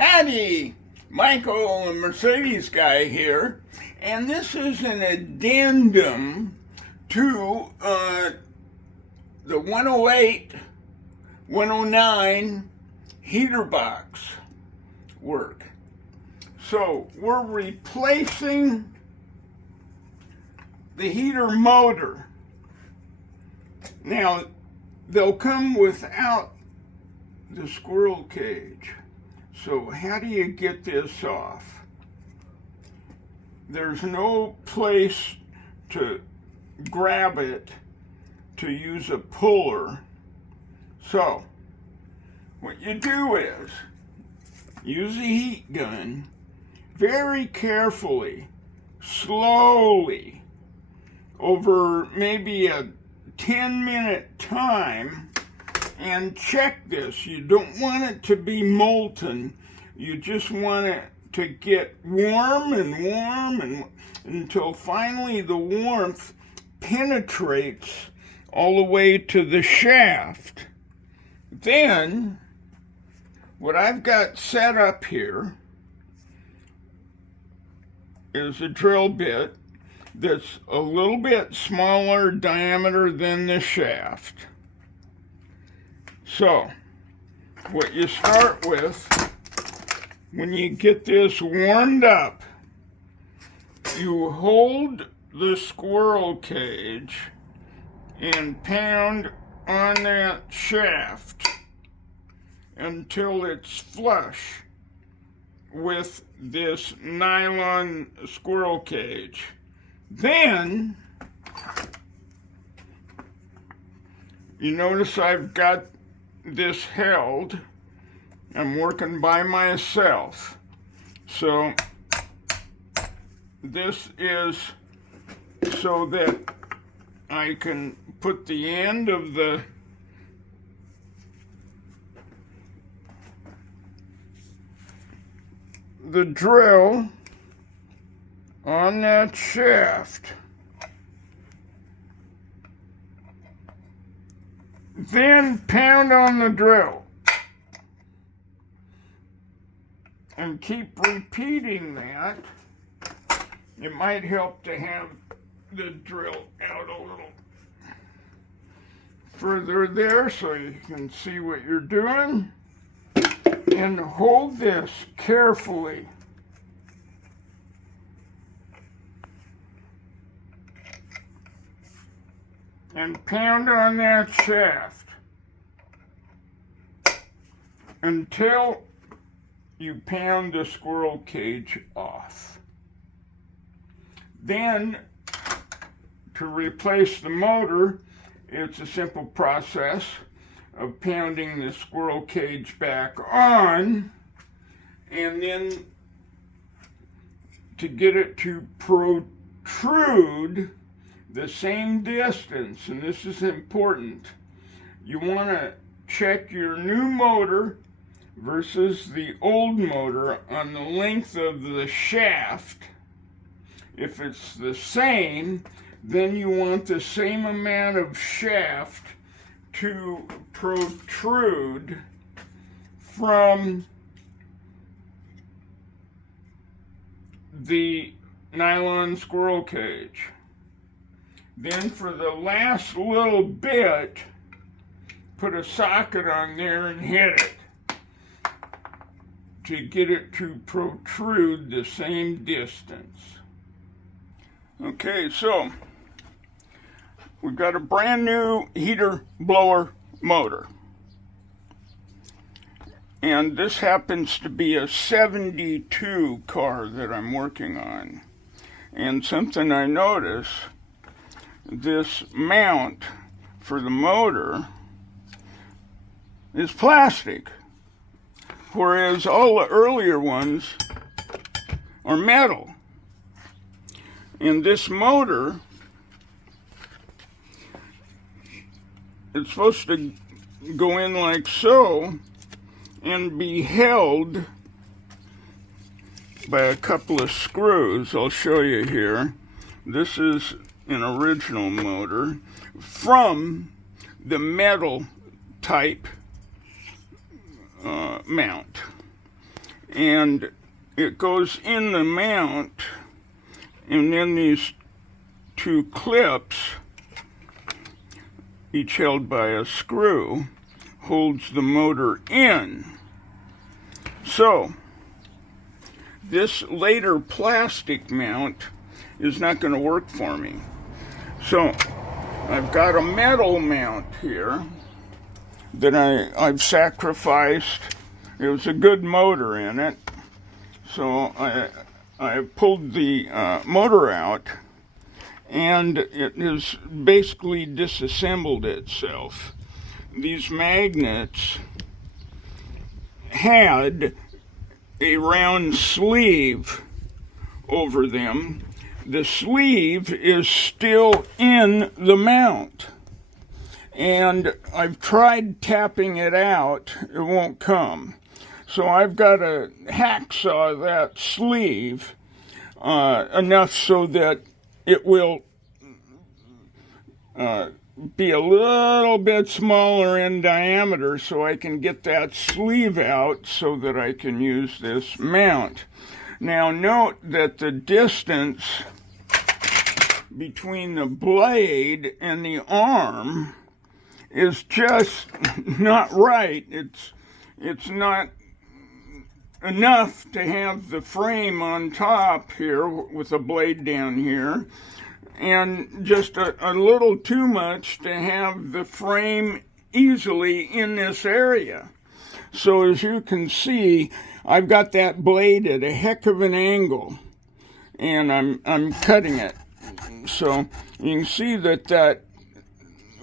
Howdy, Michael, the Mercedes guy here, and this is an addendum to the 108, 109 heater box work. So we're replacing the heater motor. Now, they'll come without the squirrel cage. So how do you get this off? There's no place to grab it to use a puller. So what you do is use a heat gun very carefully, slowly, over maybe a 10-minute time, and check this. You don't want it to be molten. You just want it to get warm and warm and until finally the warmth penetrates all the way to the shaft. Then, what I've got set up here is a drill bit that's a little bit smaller diameter than the shaft. So, what you start with, when you get this warmed up, you hold the squirrel cage and pound on that shaft until it's flush with this nylon squirrel cage. Then, you notice I've got this held. I'm working by myself. So this is so that I can put the end of the drill on that shaft. Then pound on the drill. And keep repeating that. It might help to have the drill out a little further there so you can see what you're doing. And hold this carefully. And pound on that shaft until you pound the squirrel cage off. Then, to replace the motor, it's a simple process of pounding the squirrel cage back on, and then to get it to protrude the same distance, and this is important. You want to check your new motor versus the old motor on the length of the shaft. If it's the same, then you want the same amount of shaft to protrude from the nylon squirrel cage. Then for the last little bit, put a socket on there and hit it to get it to protrude the same distance. Okay, so we've got a brand new heater blower motor. And this happens to be a 72 car that I'm working on. And something I noticed, this mount for the motor is plastic, whereas all the earlier ones are metal. And this motor, it's supposed to go in like so and be held by a couple of screws. I'll show you here. This is an original motor from the metal type mount. and it goes in the mount, and then these two clips, each held by a screw, holds the motor in. So this later plastic mount is not going to work for me. So I've got a metal mount here that I've sacrificed. It was a good motor in it, so I pulled the motor out, and it has basically disassembled itself. These magnets had a round sleeve over them. The sleeve is still in the mount, and I've tried tapping it out. It won't come. So I've got to hacksaw that sleeve enough so that it will be a little bit smaller in diameter, so I can get that sleeve out so that I can use this mount. Now note that the distance between the blade and the arm is just not right. It's not enough to have the frame on top here with a blade down here, and just a little too much to have the frame easily in this area. So as you can see, I've got that blade at a heck of an angle, and I'm cutting it. So you can see that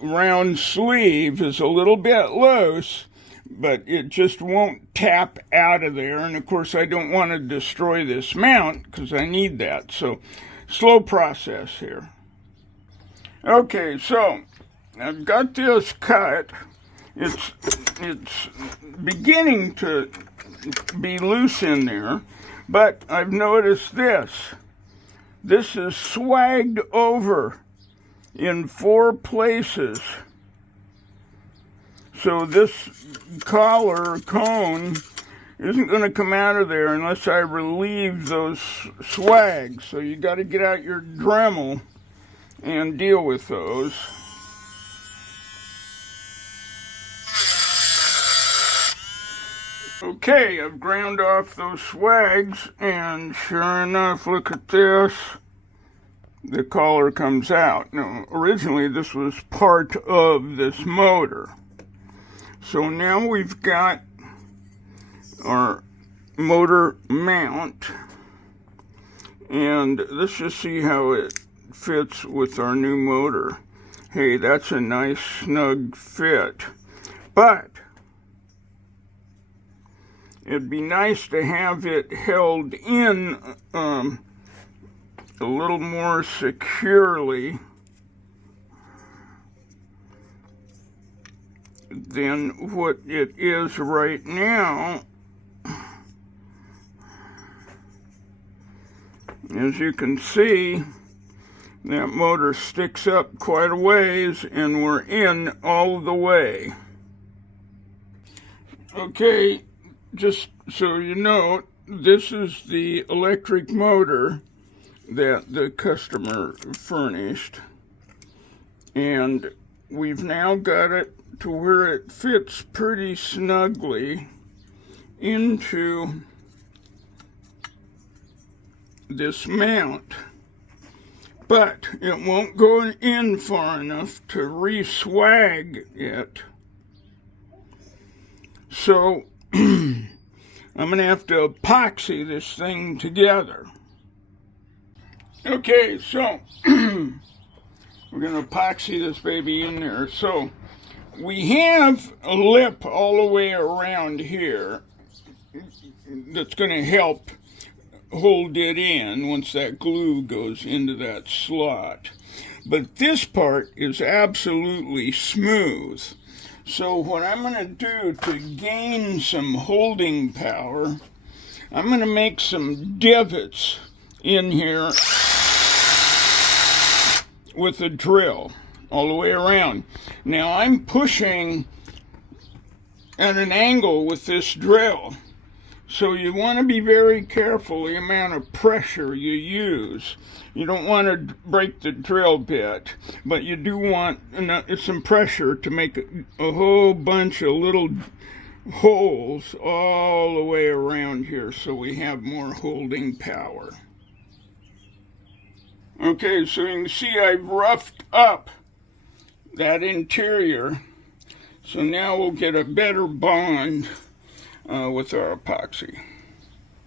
round sleeve is a little bit loose, but it just won't tap out of there. And of course I don't want to destroy this mount because I need that. So slow process here. Okay, so I've got this cut. It's beginning to be loose in there, but I've noticed this. This is swagged over in 4 places. So this collar or cone isn't going to come out of there unless I relieve those swags. So you got to get out your Dremel and deal with those. Okay, I've ground off those swags, and sure enough, look at this. The collar comes out. Now, originally this was part of this motor. So now we've got our motor mount, and let's just see how it fits with our new motor. Hey, that's a nice snug fit, but it'd be nice to have it held in a little more securely than what it is right now. As you can see, that motor sticks up quite a ways, and we're in all the way. Okay, just so you know, this is the electric motor that the customer furnished, and we've now got it to where it fits pretty snugly into this mount, but it won't go in far enough to re-swag it. So I'm going to have to epoxy this thing together. Okay, so we're going to epoxy this baby in there. So we have a lip all the way around here that's going to help hold it in once that glue goes into that slot. But this part is absolutely smooth. So what I'm going to do to gain some holding power, I'm going to make some divots in here with a drill all the way around. Now I'm pushing at an angle with this drill. So you want to be very careful the amount of pressure you use. You don't want to break the drill bit, but you do want some pressure to make a whole bunch of little holes all the way around here so we have more holding power. Okay, so you can see I've roughed up that interior, so now we'll get a better bond with our epoxy.